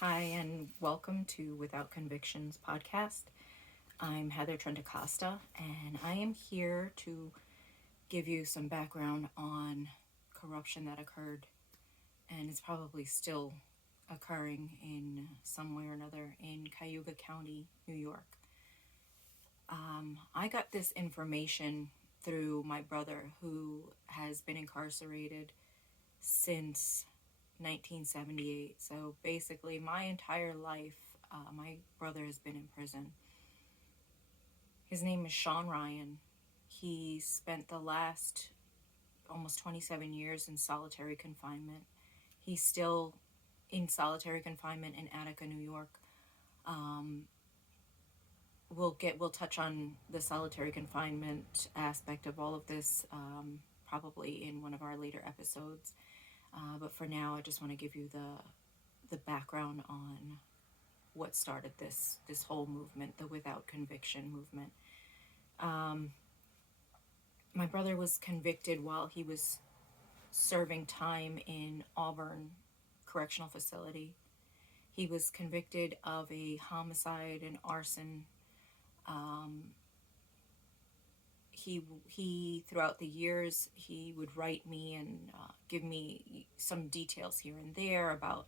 Hi, and welcome to Without Convictions podcast. I'm Heather Trentacosta, and I am here to give you some background on corruption that occurred, and it's probably still occurring in some way or another in Cayuga County, New York. I got this information through my brother, who has been incarcerated since 1978. So basically, my entire life, my brother has been in prison. His name is Sean Ryan. He spent the last almost 27 years in solitary confinement. He's still in solitary confinement in Attica, New York. Um, we'll touch on the solitary confinement aspect of all of this probably in one of our later episodes. But for now, I just want to give you the background on what started this whole movement, the Without Conviction movement. My brother was convicted while he was serving time in Auburn Correctional Facility. He was convicted of a homicide and arson. He throughout the years, he would write me and give me some details here and there about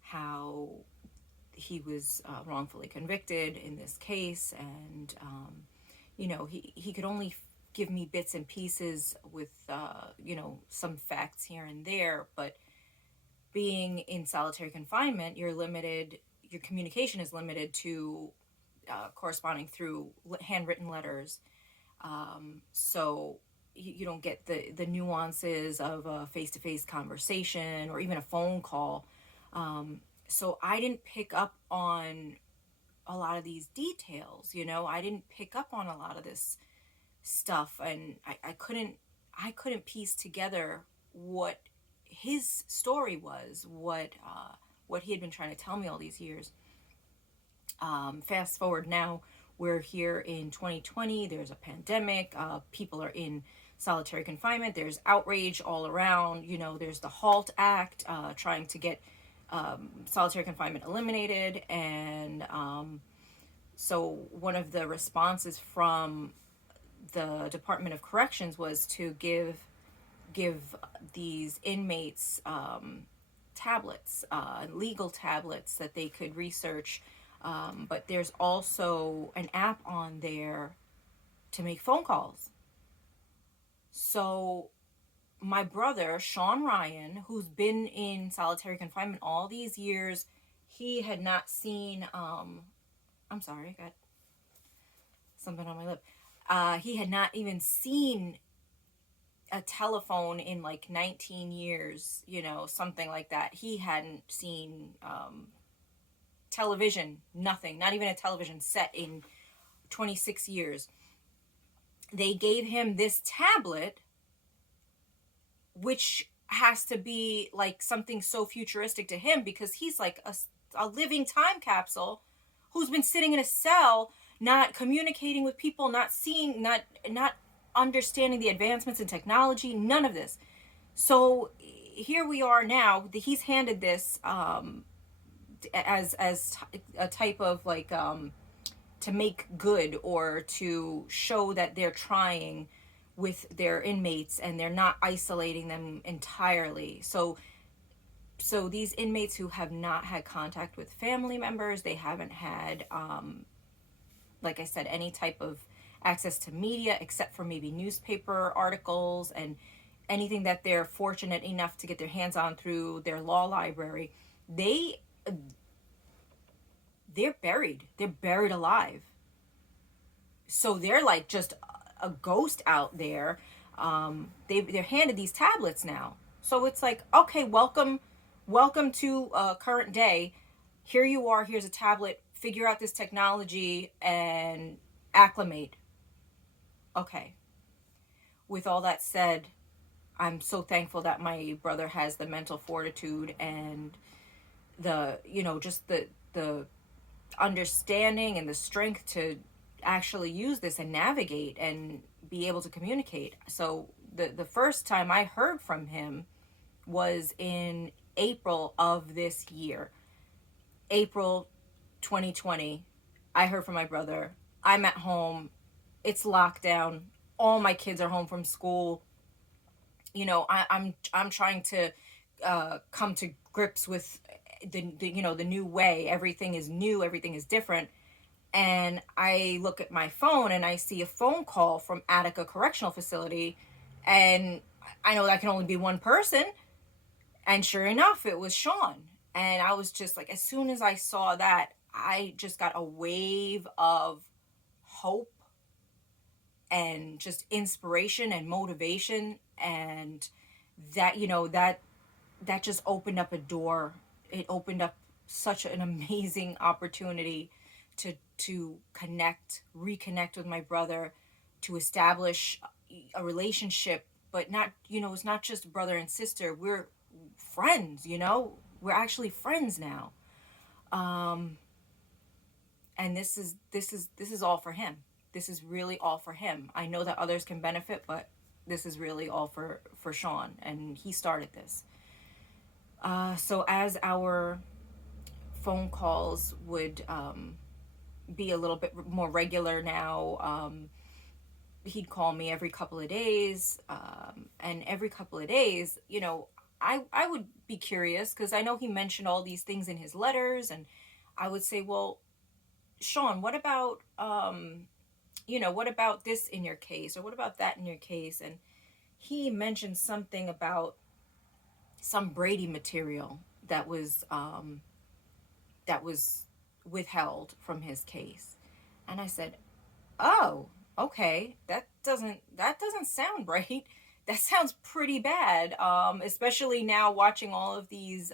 how he was wrongfully convicted in this case, and he could only give me bits and pieces with some facts here and there. But being in solitary confinement, you're limited. Your communication is limited to corresponding through handwritten letters. So you don't get the nuances of a face-to-face conversation or even a phone call. So I didn't pick up on a lot of these details. I didn't pick up on a lot of this stuff, and I couldn't piece together what his story was, what he had been trying to tell me all these years. Fast forward now, we're here in 2020. There's a pandemic. People are in solitary confinement. There's outrage all around. There's the HALT Act trying to get solitary confinement eliminated. And so one of the responses from the Department of Corrections was to give these inmates tablets, legal tablets that they could research. But there's also an app on there to make phone calls. So my brother, Sean Ryan, who's been in solitary confinement all these years, he had not seen, I'm sorry, I got something on my lip. He had not even seen a telephone in like 19 years, something like that. He hadn't seen television, nothing, not even a television set in 26 years. They gave him this tablet, which has to be like something so futuristic to him, because he's like a living time capsule who's been sitting in a cell, not communicating with people, not seeing, not understanding the advancements in technology, none of this. So here we are now. He's handed this as a type of like to make good, or to show that they're trying with their inmates and they're not isolating them entirely. So these inmates who have not had contact with family members, they haven't had like I said, any type of access to media except for maybe newspaper articles and anything that they're fortunate enough to get their hands on through their law library. They're buried alive. So they're like just a ghost out there. They're handed these tablets now. So it's like, okay, welcome to current day. Here you are, here's a tablet, figure out this technology and acclimate. Okay. With all that said, I'm so thankful that my brother has the mental fortitude and just the understanding and the strength to actually use this and navigate and be able to communicate. So the first time I heard from him was in April of this year. April 2020, I heard from my brother. I'm at home. It's lockdown. All my kids are home from school. I'm trying to come to grips with the new way. Everything is new. Everything is different. And I look at my phone and I see a phone call from Attica Correctional Facility, and I know that can only be one person. And sure enough, it was Sean. And I was just like, as soon as I saw that, I just got a wave of hope and just inspiration and motivation. And that just opened up a door. It opened up such an amazing opportunity to reconnect with my brother, to establish a relationship. But not, it's not just brother and sister. We're friends. We're actually friends now. And this is all for him. This is really all for him. I know that others can benefit, but this is really all for Sean, and he started this. So as our phone calls would be a little bit more regular now, he'd call me every couple of days, and every couple of days, I would be curious, because I know he mentioned all these things in his letters, and I would say, well, Sean, what about what about this in your case, or what about that in your case? And he mentioned something about some Brady material that was withheld from his case. And I said, oh, okay, that doesn't sound right. That sounds pretty bad, especially now watching all of these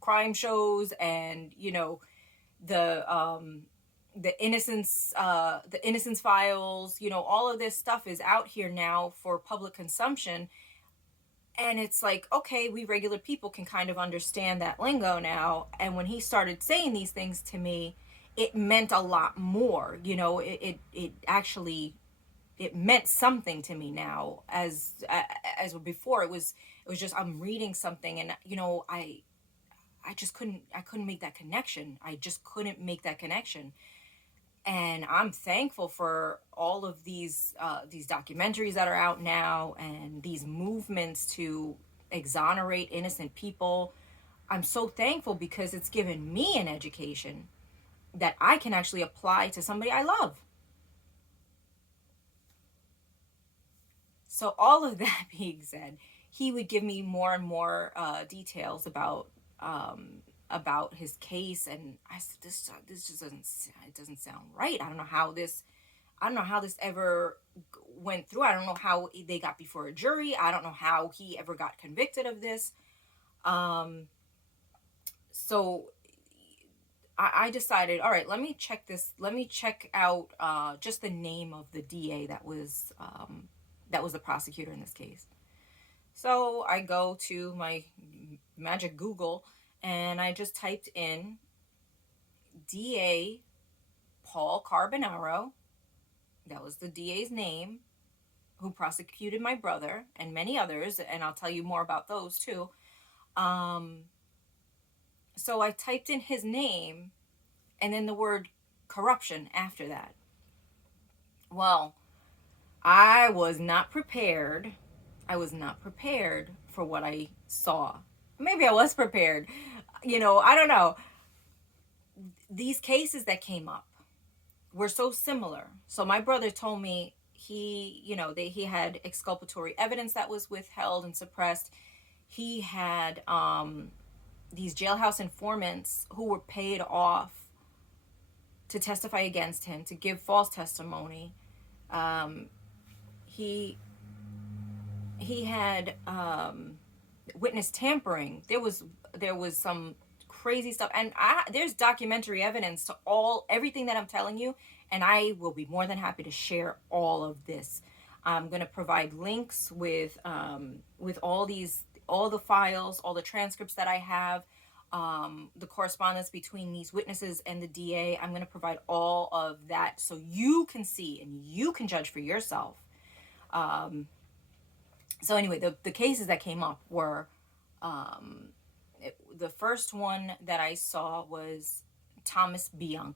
crime shows, and the innocence files. All of this stuff is out here now for public consumption. And it's like, okay, we regular people can kind of understand that lingo now. And when he started saying these things to me, it meant a lot more. It actually, it meant something to me now, as before it was just, I'm reading something, and I just couldn't make that connection. I just couldn't make that connection. And I'm thankful for all of these documentaries that are out now, and these movements to exonerate innocent people. I'm so thankful, because it's given me an education that I can actually apply to somebody I love. So all of that being said, he would give me more and more details about his case, and I said, this just doesn't sound right. I don't know how this ever went through. I don't know how they got before a jury. I don't know how he ever got convicted of this. So I decided, all right, let me check this. Let me check out just the name of the DA that was the prosecutor in this case. So I go to my magic Google, and I just typed in DA Paul Carbonaro. That was the DA's name, who prosecuted my brother and many others, and I'll tell you more about those too. So I typed in his name, and then the word corruption after that. Well, I was not prepared. I was not prepared for what I saw. Maybe I was prepared. I don't know. These cases that came up were so similar. So my brother told me he had exculpatory evidence that was withheld and suppressed. He had these jailhouse informants who were paid off to testify against him, to give false testimony. He had witness tampering. There was some crazy stuff, and there's documentary evidence to everything that I'm telling you, and I will be more than happy to share all of this. I'm going to provide links with all the files, all the transcripts that I have, the correspondence between these witnesses and the DA. I'm going to provide all of that so you can see and you can judge for yourself. So anyway, the cases that came up were The first one that I saw was Thomas Bianco.